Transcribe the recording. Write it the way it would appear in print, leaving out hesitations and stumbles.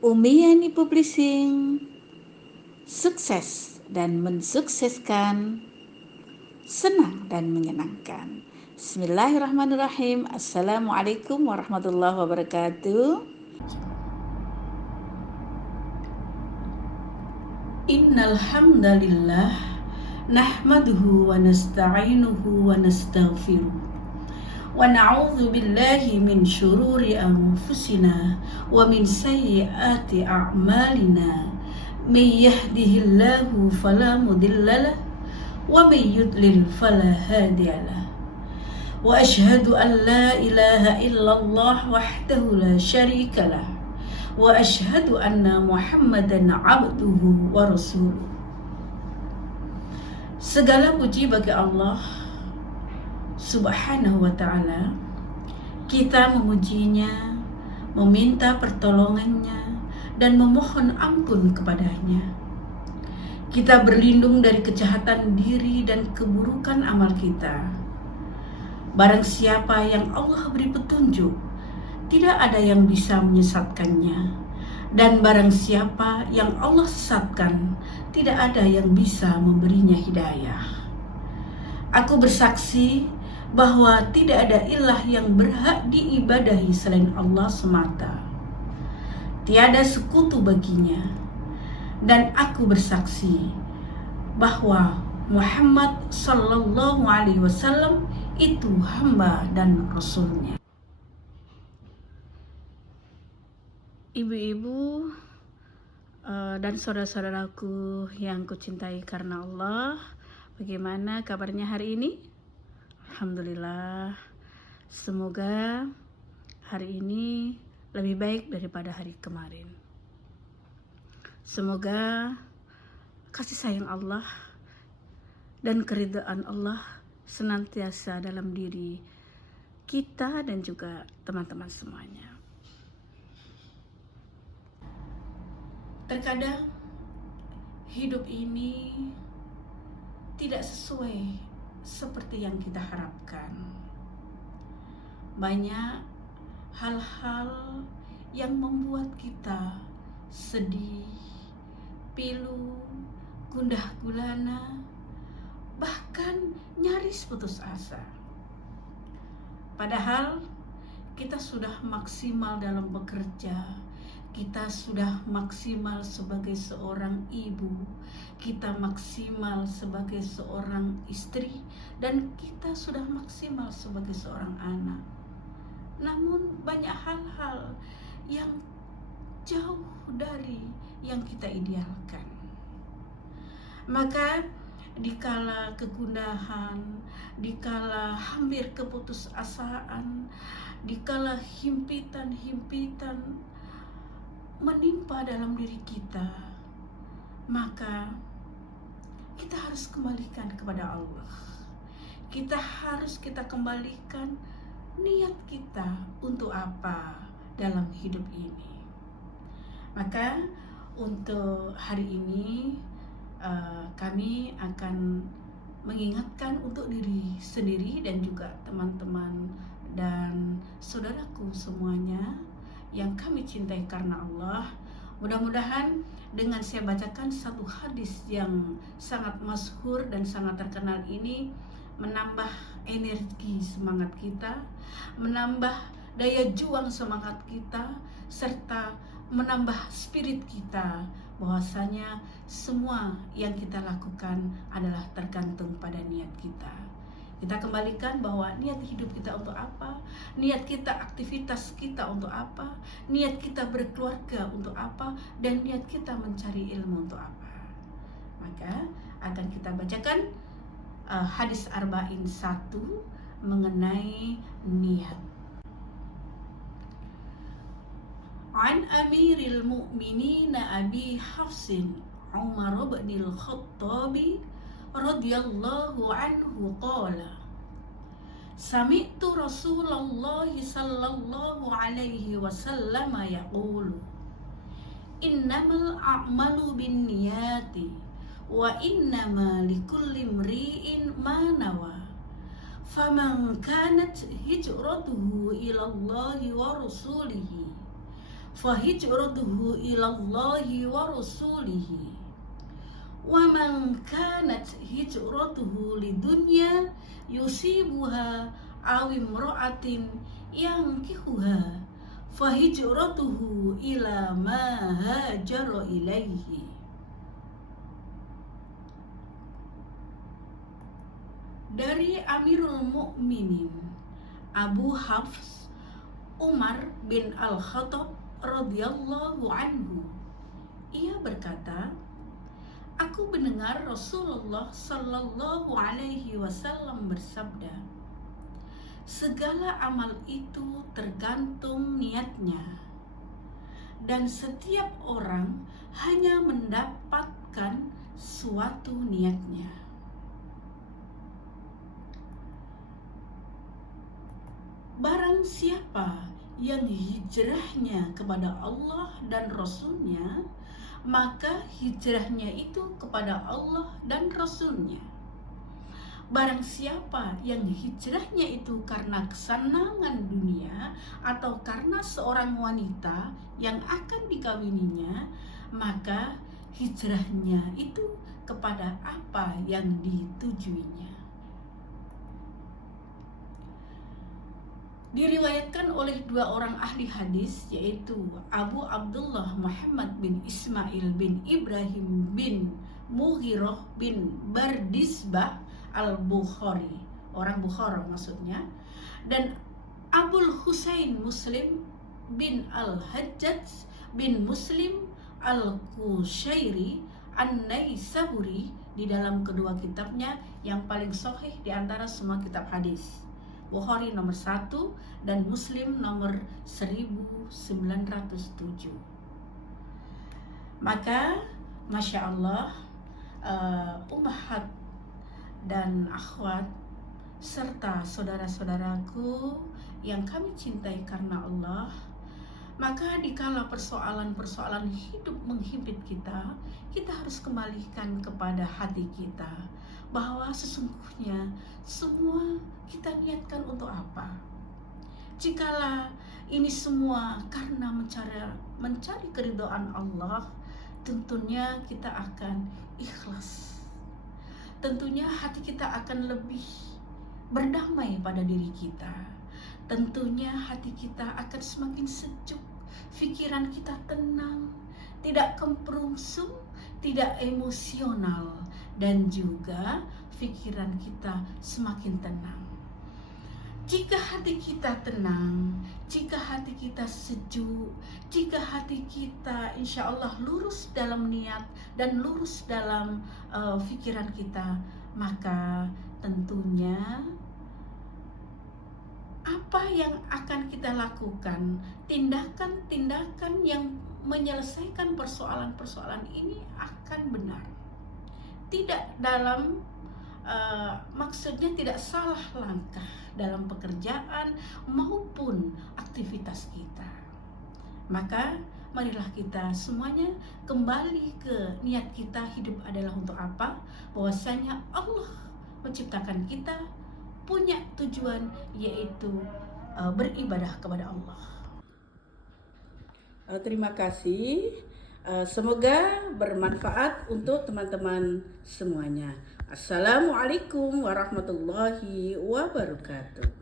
Umiyani Publishing, sukses dan mensukseskan, senang dan menyenangkan. Bismillahirrahmanirrahim. Assalamualaikum warahmatullahi wabarakatuh. Innal hamdalillah nahmaduhu wa nasta'inuhu wa nastaghfiruh wa na'udzu billahi min syururi anfusina wa min sayyiati a'malina may yahdihillahu fala mudhillalah wa may yudlil fala hadiyalah wa asyhadu an la ilaha illallah wahdahu la syarikalah wa asyhadu anna Muhammadan abduhu wa rasuluh. Segala puji bagi Allah Subhanahu wa ta'ala. Kita memujinya, meminta pertolongannya, dan memohon ampun kepadanya. Kita berlindung dari kejahatan diri dan keburukan amal kita. Barang siapa yang Allah beri petunjuk, tidak ada yang bisa menyesatkannya. Dan barang siapa yang Allah sesatkan, tidak ada yang bisa memberinya hidayah. Aku bersaksi bahwa tidak ada ilah yang berhak diibadahi selain Allah semata. Tiada sekutu baginya. Dan aku bersaksi bahwa Muhammad sallallahu alaihi wasallam itu hamba dan rasulnya. Ibu-ibu dan saudara-saudaraku yang kucintai karena Allah, bagaimana kabarnya hari ini? Alhamdulillah, semoga hari ini lebih baik daripada hari kemarin. Semoga kasih sayang Allah dan keridhaan Allah senantiasa dalam diri kita dan juga teman-teman semuanya. Terkadang hidup ini tidak sesuai seperti yang kita harapkan. Banyak hal-hal yang membuat kita sedih, pilu, gundah gulana, bahkan nyaris putus asa. Padahal kita sudah maksimal dalam bekerja, kita sudah maksimal sebagai seorang ibu, kita maksimal sebagai seorang istri, dan kita sudah maksimal sebagai seorang anak. Namun banyak hal-hal yang jauh dari yang kita idealkan. Maka dikala kegundahan, dikala hampir keputusasaan, dikala himpitan-himpitan menimpa dalam diri kita, maka kita harus kembalikan kepada Allah. Kita kembalikan niat kita untuk apa dalam hidup ini. Maka untuk hari ini kami akan mengingatkan untuk diri sendiri dan juga teman-teman dan saudaraku semuanya yang kami cintai karena Allah. Mudah-mudahan dengan saya bacakan satu hadis yang sangat masyhur dan sangat terkenal ini menambah energi semangat kita, menambah daya juang semangat kita, serta menambah spirit kita bahwasanya semua yang kita lakukan adalah tergantung pada niat kita. Kita kembalikan bahwa niat hidup kita untuk apa, niat kita aktivitas kita untuk apa, niat kita berkeluarga untuk apa, dan niat kita mencari ilmu untuk apa. Maka akan kita bacakan hadis arba'in 1 mengenai niat. An Amiril Mu'minin Abi Hafsin Umar bin Al-Khattab radhiyallahu anhu qala Sami'tu Rasulullah sallallahu alaihi wasallam yaqulu Innamal a'malu binniyati wa innama likulli imri'in ma nawa faman kanat hijratuhu ila Allah wa rasulihi fahijratuhu ilallahi wa rasulihi. Wa man kanat hijratuhu lidunya yusibuha aw imra'atin yankihuha fahijratuhu ila ma hajara ilaihi. Dari Amirul Mukminin Abu Hafs Umar bin Al-Khattab radhiyallahu anhu, ia berkata, aku mendengar Rasulullah sallallahu alaihi wasallam bersabda, segala amal itu tergantung niatnya, dan setiap orang hanya mendapatkan suatu niatnya. Barang siapa yang hijrahnya kepada Allah dan Rasul-Nya, maka hijrahnya itu kepada Allah dan Rasul-Nya. Barang siapa yang hijrahnya itu karena kesenangan dunia atau karena seorang wanita yang akan dikawininya, maka hijrahnya itu kepada apa yang ditujuinya. Diriwayatkan oleh dua orang ahli hadis, yaitu Abu Abdullah Muhammad bin Ismail bin Ibrahim bin Mughirah bin Bardisbah al-Bukhari, orang Bukhara maksudnya, dan Abul Husain Muslim bin Al-Hajjaj bin Muslim Al-Qushairi An-Naisaburi di dalam kedua kitabnya yang paling sahih di antara semua kitab hadis. Bukhari nomor 1 dan Muslim nomor 1907. Maka Masya Allah, ummahat dan akhwat serta saudara-saudaraku yang kami cintai karena Allah, maka dikala persoalan-persoalan hidup menghimpit kita, kita harus kembalikan kepada hati kita bahwa sesungguhnya semua kita niatkan untuk apa. Jikalau ini semua karena mencari keridhaan Allah, tentunya kita akan ikhlas. Tentunya hati kita akan lebih berdamai pada diri kita. Tentunya hati kita akan semakin sejuk, pikiran kita tenang, tidak kemprungsung, tidak emosional, dan juga pikiran kita semakin tenang. Jika hati kita tenang, jika hati kita sejuk, jika hati kita insya Allah lurus dalam niat dan lurus dalam pikiran kita, maka tentunya apa yang akan kita lakukan, tindakan-tindakan yang menyelesaikan persoalan-persoalan ini akan benar. Tidak dalam maksudnya tidak salah langkah dalam pekerjaan maupun aktivitas kita. Maka marilah kita semuanya kembali ke niat kita, hidup adalah untuk apa? Bahwasanya Allah menciptakan kita punya tujuan, yaitu beribadah kepada Allah. Terima kasih. Semoga bermanfaat untuk teman-teman semuanya. Assalamualaikum warahmatullahi wabarakatuh.